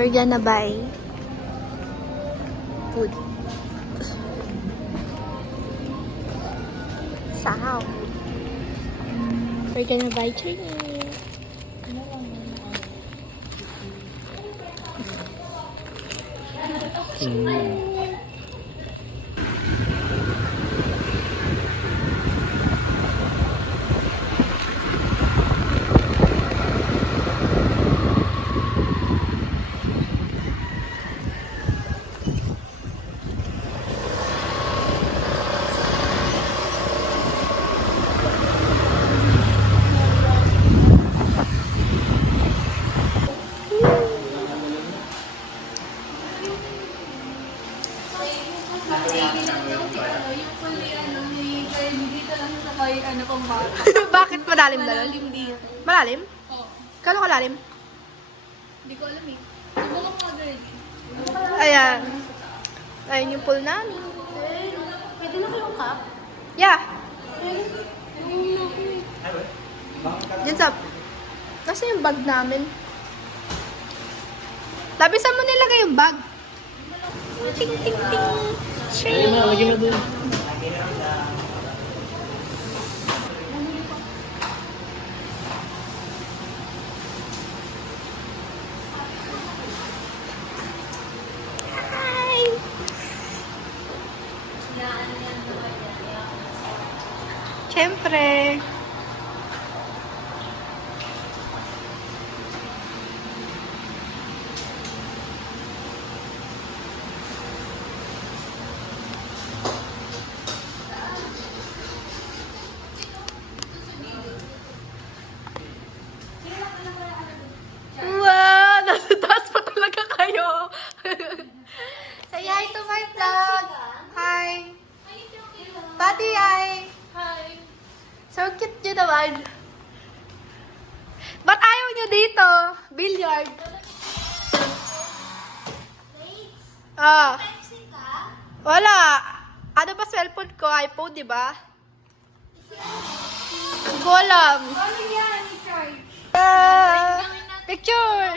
We're gonna buy food. Sao? We're gonna buy Chinese. Bakit malalim na lang? Malalim? Oo. Kano kalalim? Hindi ko alam eh. Ano ko mga girl? Ayan. Ayan yung pool namin. Pwede na kayong cup? Yeah. Diyan sa... Kasi yung bag namin. Labi, saan mo nilagay yung bag? Ting, ting, ting. Shing. Lagyan mo dun. Hi. Siyempre. Wow! Nasa taas pa talaga kayo. Say hi to my vlog. Hi. Pati, hi. Hi! So cute nyo naman. Ba't ayaw nyo dito? Billiard. Ah. Wala. Ano ba cellphone ko? iPhone, di ba? Hindi ko alam. Ano yan? I-charge. Picture.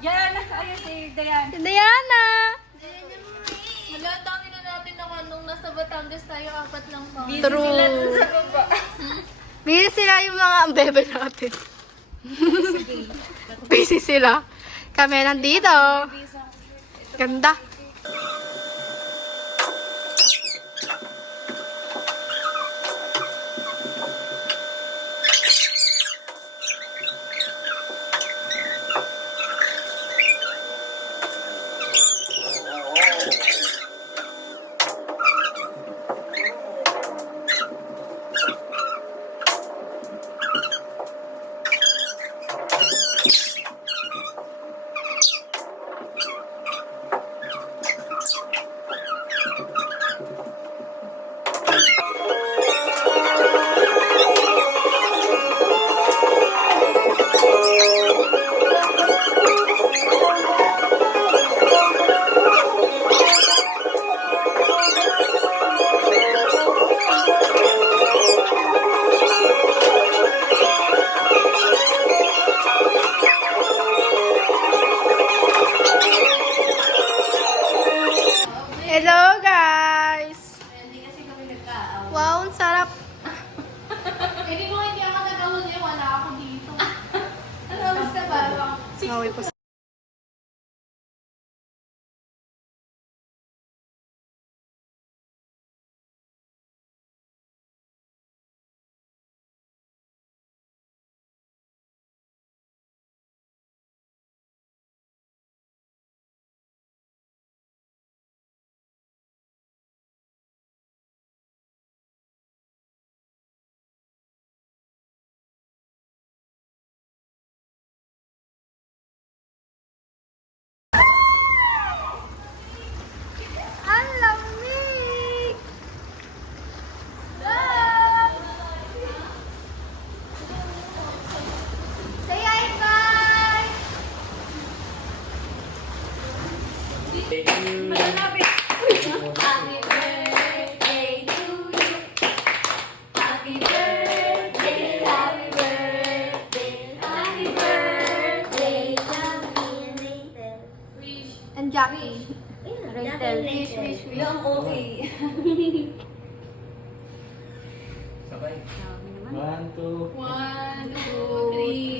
Yan, nasa ayun si Dayan. Diana. Wala, dami na natin ako nung nasa Batangas tayo, 4 lang pa. True. Sila dun sa baba. Busy sila yung mga bebe natin. Busy sila. Kami nandito. Ganda. Hello guys! Hindi kasi kami nagkaaw. Wow, ang sarap. Hindi mo hindi ako nagkahuli, wala ako dito. Ano, basta ba? Ngawi po. Ang lamig! Say hi, bye! Happy birthday to you. Happy birthday, happy birthday, happy birthday. Jackie. Rachel. Wish, wish, wish. Yung okay. Sabay. Dami naman. 1, 2. 1, 2, 3.